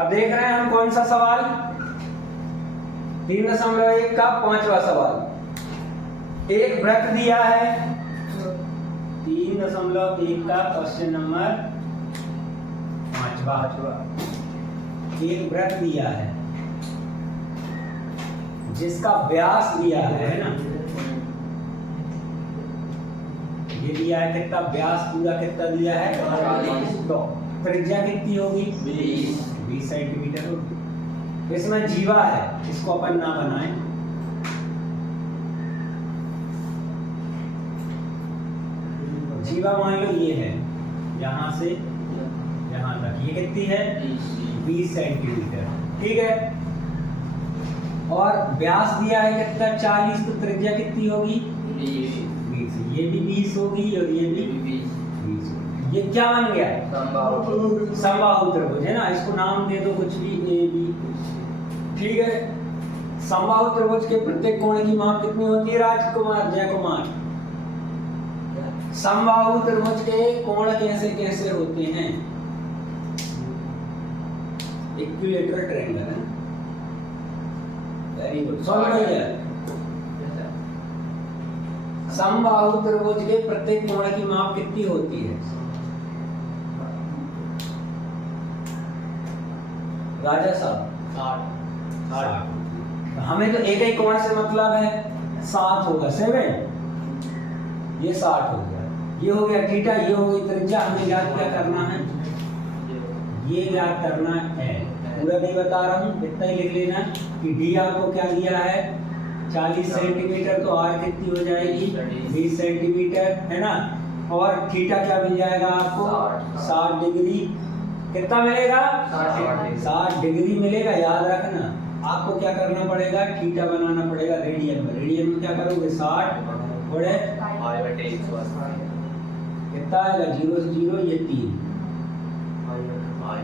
अब देख रहे हैं हम कौन सा सवाल, 3.1 का 5वां सवाल। एक वृत्त दिया है 3.1 का क्वेश्चन नंबर 5वां। एक वृत्त दिया है जिसका व्यास दिया है ना, ये दिया है कितना व्यास, पूरा कितना दिया है 40, तो त्रिज्या कितनी होगी 20 सेंटीमीटर होगी। इसमें जीवा है, इसको अपन ना बनाएं। जीवा मान लो ये है, यहां से यहां तक, ये कितनी है 20 सेंटीमीटर, ठीक है। और व्यास दिया है कितना 40, तो त्रिज्या कितनी होगी 20, ये भी 20 होगी और ये भी 20 होगी। ये क्या बन गया समबाहु त्रिभुज है ना, इसको नाम दे दो कुछ भी, ए बी, ठीक है। समबाहु त्रिभुज के प्रत्येक कोण की माप कितनी होती है राजकुमार जय कुमार? समबाहु त्रिभुज के कोण कैसे कैसे होते हैं? इक्विलैटरल ट्रायंगल है, वेरी गुड, सॉल्व भैया। समबाहु त्रिभुज के प्रत्येक कोण की माप कितनी होती है राजा साहब? 60। हमें तो एक ही कोण से मतलब है, 7 होगा 7, ये 60 हो गया, ये हो गया थीटा, ये हो गई त्रिज्या। हमें याद क्या करना है, ये याद करना है, पूरा नहीं बता रहा हूँ, इतना ही लिख लेना कि डी आपको क्या दिया है 40 सेंटीमीटर, तो आर कितनी हो जाएगी 20 सेंटीमीटर, है ना। और थीटा क्या मिल जाएगा आपको 60 डिग्री, कितना मिलेगा 60 डिग्री मिलेगा। याद रखना आपको क्या करना पड़ेगा, थीटा बनाना पड़ेगा रेडियन में। रेडियन में क्या करोगे 60 बड़े कितना आएगा 0 से 0, ये 3,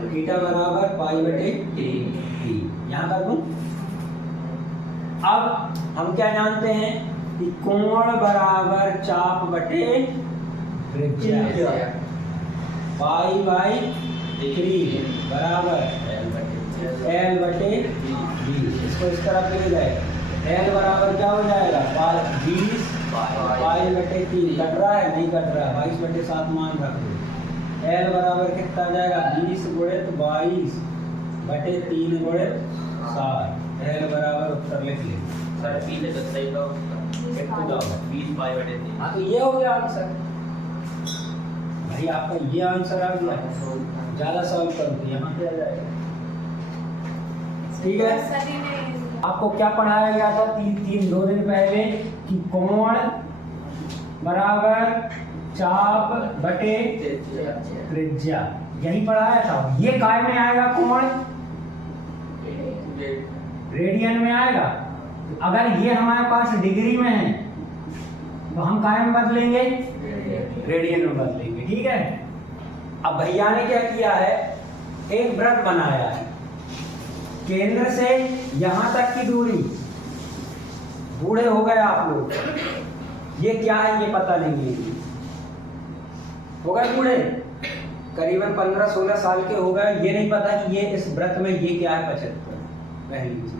थीटा बराबर π/3, यहाँ कर दूं। अब हम क्या जानते हैं कि कोण बराबर चाप बटे त्रिज्या, π/3 बराबर L/20। इसको इस तरफ ले जाए, L बराबर क्या हो जाएगा 20 π/3, कट रहा है नहीं कट रहा है, 22/7 मान रख दो। L बराबर कितना आ जाएगा 20 गुणित 22/3 गुणित 60, L बराबर उत्तर लिख ले सर। पीछे तो सही तो कितना होगा 20 π/3। हाँ, तो ये हो गया आंसर भाई, आपका ये आंसर आ गया। ज्यादा सॉल्व कर दो, यहाँ पे आ जाएगा, ठीक है। आपको क्या पढ़ाया गया था 2 दिन पहले कि कोण बराबर चाप बटे त्रिज्या, यही पढ़ाया था। ये काय में आएगा कोण, रेडियन में आएगा। अगर ये हमारे पास डिग्री में है तो हम काय में बदलेंगे, रेडियन में बदलेंगे, ठीक है। अब भैया ने क्या किया है, एक वृत्त बनाया है, केंद्र से यहां तक की दूरी, बूढ़े हो गए आप लोग, ये क्या है ये पता नहीं है, हो गए बूढ़े, करीबन 15-16 साल के हो गए, ये नहीं पता कि ये इस वृत्त में ये क्या है 75, पहली चीज।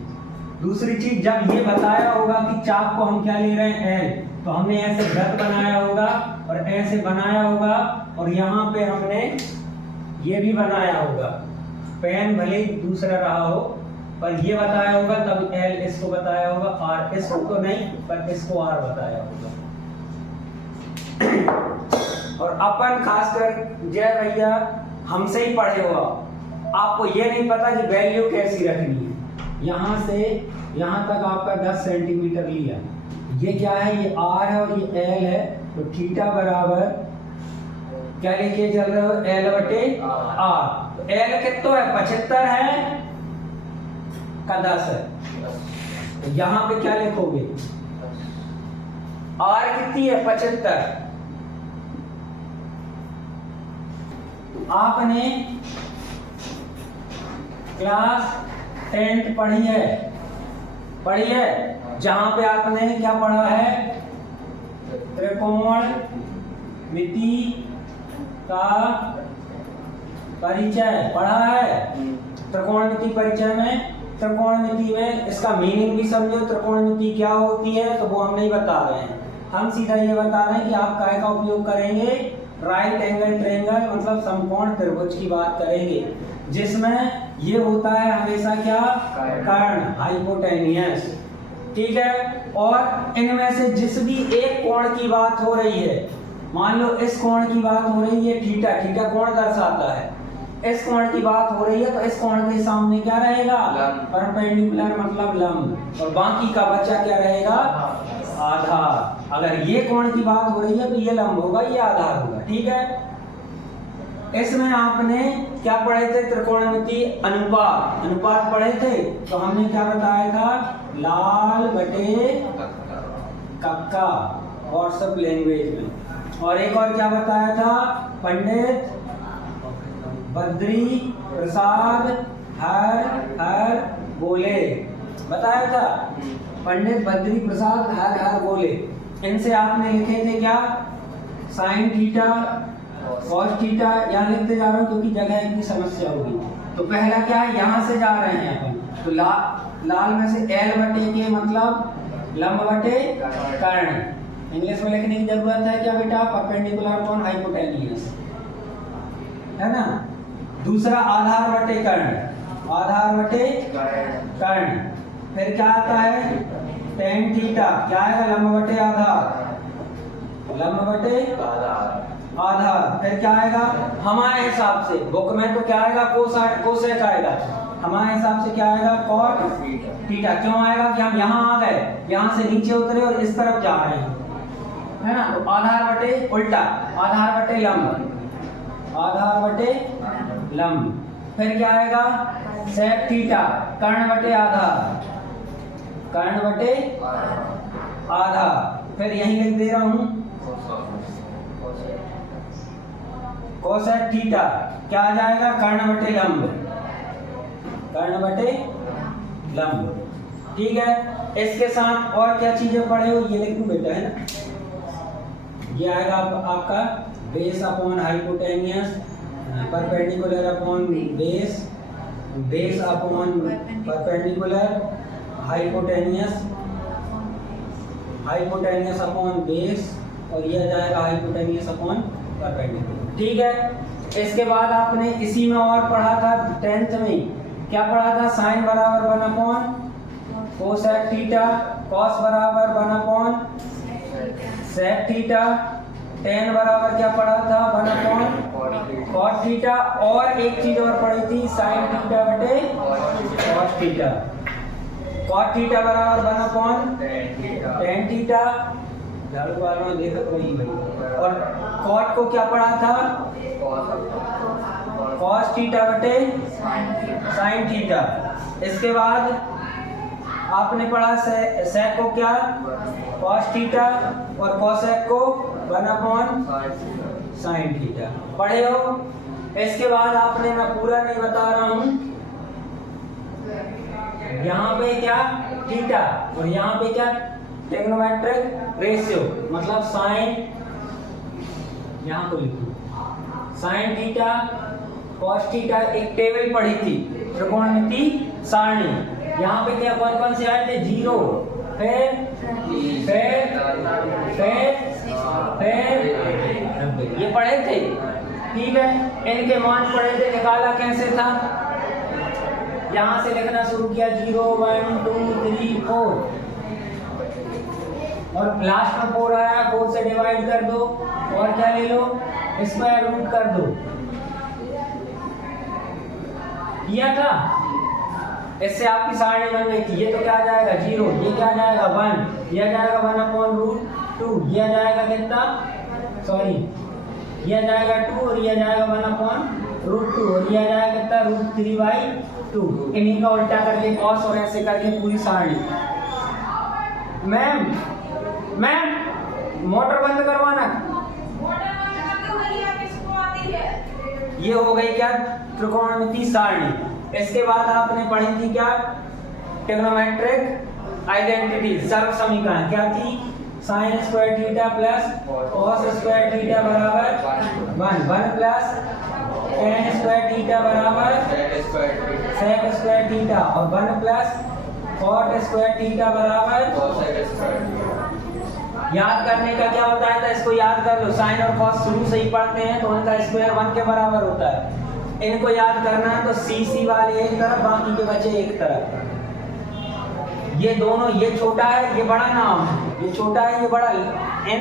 दूसरी चीज, जब ये बताया होगा कि चाप को हम क्या ले रहे हैं L, तो हमने ऐसे वृत्त बनाया होगा और ऐसे बनाया होगा, और यहाँ पे हमने ये भी बनाया होगा, पेन भले ही दूसरा रहा हो पर ये बताया होगा, तब L इसको बताया होगा, R इसको तो नहीं पर इसको R बताया होगा। और अपन खासकर जय भैया हमसे ही पढ़े हो, आपको ये नहीं पता कि वैल्यू कैसी रखनी है। यहाँ से यहाँ तक आपका 10 सेंटीमीटर लिया, ये क्या है, ये R है और ये L है, तो थीटा बराबर क्या लेके चल रहे हो L/R। तो L कितना है 75 है का 10 है, तो यहाँ पे क्या लिखोगे R कितनी है 75। आपने क्लास 10th पढ़ी है, जहां पे आपने क्या पढ़ा है, त्रिकोण मिति का परिचय पढ़ा है। त्रिकोणमिति परिचय में, त्रिकोणमिति में इसका मीनिंग भी समझो, त्रिकोणमिति क्या होती है, तो वो हम नहीं बता रहे हैं। हम सीधा ये बता रहे हैं कि आप काय का उपयोग करेंगे, राइट एंगल ट्रायंगल मतलब समकोण त्रिभुज की बात करेंगे, जिसमें ये होता है हमेशा क्या, कर्ण, हाइपोटेनियस। ठीक है, और इनमें से जिस भी एक कोण की बात हो रही है, मान लो इस कोण की बात हो रही है थीटा, थीटा कोण दर्शाता है, इस कोण की बात हो रही है तो इस कोण के सामने क्या रहेगा, परपेंडिकुलर मतलब लंब, और बाकी का बचा क्या रहेगा, आधार। अगर ये कोण की बात हो रही है तो ये लंब होगा, ये आधार होगा। ठीक है, इसमें आपने क्या पढ़े थे, त्रिकोणमिति अनुपात, अनुपात पढ़े थे, तो हमने क्या बताया था, लाल बटे कक्का व्हाट्सएप लैंग्वेज में, और एक और क्या बताया था, पंडित बद्री प्रसाद हर बोले, बताया था, पंडित बद्री प्रसाद हर बोले। इनसे आपने लिखे थे क्या, साइन थीटा कॉस थीटा, यहाँ लिखते जा रहा हूँ क्योंकि जगह की समस्या होगी। तो पहला क्या है, यहाँ से जा रहे हैं अपन, तो लाल में से एल बटे के मतलब लंब बटे कर्ण, इंग्लिश में लिखने की जरूरत है क्या बेटा, परपेंडिकुलर अपॉन हाइपोटेनियस, है ना। दूसरा आधार बटे कर्ण, आधार बटे कर्ण, फिर क्या आता है, टेन थीटा, क्या आएगा, लंब बटे आधार, लंब बटे आधार, फिर क्या आएगा, हमारे हिसाब से बुक में तो क्या आएगा, कोसेक आएगा, हमारे हिसाब से क्या आएगा, कॉट थीटा। क्यों आएगा कि हम यहाँ आ गए, यहाँ से नीचे उतरे और इस तरफ जा रहे हैं, है ना। तो आधार बटे उल्टा, आधार बटे लंब, आधार बटे लंब, फिर क्या आएगा, सेक थीटा, कर्ण बटे आधार, कर्ण बटे आधार, फिर यहीं लिख दे रहा हूं कोसेक थीटा, क्या आ जाएगा, कर्ण बटे लंब, कर्ण बटे लंब। ठीक है, इसके साथ और क्या चीजें पढ़े हो, ये लिखूं बेटा, है ना। ये आएगा आपका base upon hypotenuse, perpendicular upon base, base upon perpendicular, hypotenuse, hypotenuse upon base, और यह जाएगा हाइपोटेनियस अपॉन परपेंडिकुलर। ठीक है, इसके बाद आपने इसी में और पढ़ा था 10th में, क्या पढ़ा था, साइन बराबर 1 अपॉन कोसेक थीटा, कॉस बराबर 1 अपॉन सेक थीटा, टेन बराबर क्या पढ़ा था, 1 अपॉन कॉट थीटा, और एक चीज और पढ़ी थी, साइन थीटा बटे कॉस थीटा, कॉट थीटा बराबर 1 अपॉन टेन थीटा, झाड़ू वालों देखो वही भाई, और कॉट को क्या पढ़ा था, कॉस थीटा बटे साइन थीटा। इसके बाद आपने पढ़ा सेक को क्या, कॉस थीटा, और कोसेक को 1 अपॉन साइन थीटा, पढ़े हो। इसके बाद आपने, मैं पूरा नहीं बता रहा हूं, यहाँ पे क्या थीटा और यहाँ पे क्या ट्रिग्नोमेट्रिक रेशियो, मतलब साइन, यहाँ को लिखो साइन थीटा कॉस थीटा, एक टेबल पढ़ी थी त्रिकोणमिति सारणी, यहाँ पे क्या कौन कौन से आए थे, 0, फिर ये पढ़े थे। ठीक है, इनके मान पढ़े थे, निकाला कैसे था, यहाँ से लिखना शुरू किया 0 1 2 3 4, और लास्ट में 4 आया, 4 से डिवाइड कर दो, और क्या ले लो, स्क्वायर रूट कर दो, किया था। इससे आपकी सारणी बन गई थी। ये तो क्या आ जाएगा 0, ये क्या आ जाएगा 1, ये आ जाएगा 1 अपॉन रूट 2, ये आ जाएगा कितना, सॉरी ये आ जाएगा 2, और ये आ जाएगा 1 अपॉन रूट 2, और ये आ जाएगा कितना, रूट 3/2। इन्हीं का उल्टा करके कॉस और ऐसे करके पूरी सारणी। मैम मोटर बंद करवाना। ये हो गई क्या, त्रिकोणमिति सारणी। इसके बाद आपने पढ़ी थी क्या, ट्रिग्नोमेट्रिक आइडेंटिटी, सर्व समीकरण क्या थी, sine square theta plus cos square theta बराबर 1 प्लस टेन स्क्वायर थीटा बराबर सेक स्क्वायर थीटा और 1 प्लस कॉट स्क्वायर थीटा बराबर याद करने का क्या होता है, तो इसको याद कर लो। साइन और कॉस शुरू से ही पढ़ते हैं तो उनका स्क्वायर 1 के बराबर होता है। इनको याद करना है तो सी वाले एक तरफ, बाकी के बचे एक तरफ। ये दोनों, ये छोटा है ये बड़ा नाम है, ये छोटा है ये बड़ा, इन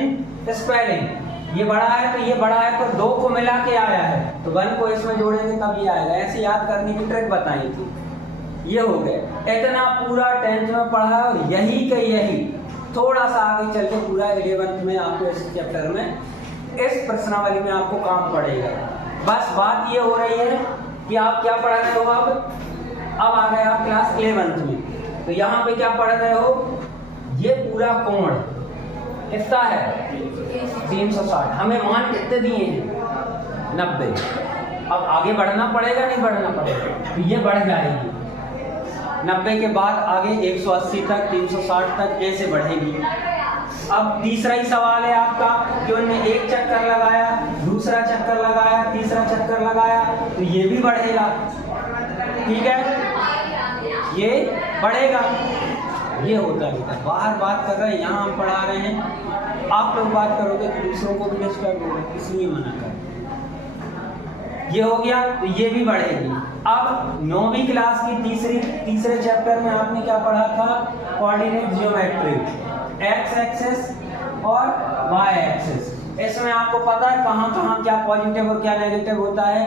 स्पेलिंग, ये बड़ा है तो ये बड़ा है, तो 2 को मिला के आया है तो 1 को इसमें जोड़ेंगे तब ये आएगा। ऐसे याद करने की ट्रिक बताई थी। ये हो गए, इतना पूरा 10th में पढ़ा और यही के यही थोड़ा सा आगे चल के पूरा 11th में आपको इस चैप्टर में इस प्रश्नावली में आपको काम पड़ेगा। बस बात ये हो रही है कि आप क्या पढ़ रहे हो। अब आ गए आप क्लास 11th में, तो यहाँ पे क्या पढ़ रहे हो, ये पूरा कोण कितना है 360, हमें मान कितने दिए हैं 90। अब आगे बढ़ना पड़ेगा नहीं बढ़ना पड़ेगा, तो ये बढ़ जाएगी 90 के बाद आगे 180 तक 360 तक ऐसे बढ़ेगी। अब तीसरा ही सवाल है आपका कि उन्होंने एक चक्कर लगाया, दूसरा चक्कर लगाया, तीसरा चक्कर लगाया, तो ये भी बढ़ेगा। ठीक है, ये बढ़ेगा। ये होता है, बाहर बात कर रहे हैं, यहाँ हम पढ़ा रहे हैं। आप लोग बात करोगे तो दूसरों को भी डिस्टर्ब होगा, इसलिए मना कर। ये हो गया, तो ये भी बढ़ेगी। अब 9वीं क्लास की तीसरे चैप्टर में आपने क्या पढ़ा था, कोऑर्डिनेट ज्योमेट्री, एक्स एक्सिस और वाई एक्सिस। इसमें आपको पता है कहाँ कहाँ क्या पॉजिटिव और क्या नेगेटिव होता है।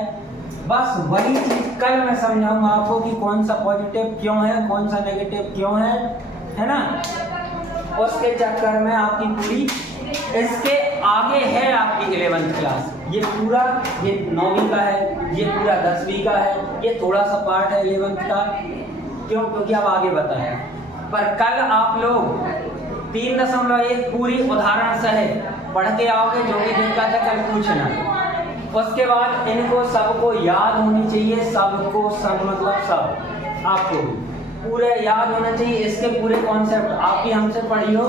बस वही चीज कल मैं समझाऊंगा आपको कि कौन सा पॉजिटिव क्यों है, कौन सा नेगेटिव क्यों है ना। उसके चक्कर में आपकी पूरी, इसके आगे है आपकी 11th क्लास। ये पूरा, ये 9वीं का है, ये पूरा 10वीं का है, ये थोड़ा सा पार्ट है 11th का। क्यों? क्योंकि अब आगे बताया। पर कल आप लोग 3.1 पूरी उदाहरण सहित पढ़ के आओगे, जो भी दिक्कत है कल पूछना। उसके बाद इनको सबको याद होनी चाहिए, सबको, सब मतलब सब, आपको पूरे याद होना चाहिए। इसके पूरे कॉन्सेप्ट आप भी हमसे पढ़ी हो,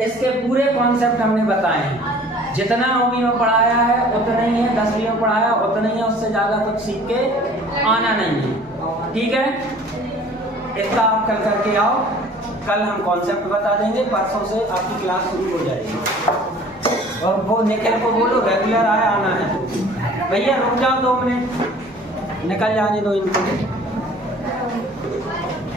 इसके पूरे कॉन्सेप्ट हमने बताए हैं। जितना 9वीं में पढ़ाया है उतना ही है, 10वीं में पढ़ाया उतना ही है, उससे ज़्यादा कुछ सीख के आना नहीं है। ठीक है, इसका आप कल करके आओ। कल हम कॉन्सेप्ट बता देंगे, परसों से आपकी क्लास शुरू हो जाएगी। और वो निकल को बोलो रेगुलर आना है। भैया रुक जाओ 2 मिनट, निकल जाने दो इनको।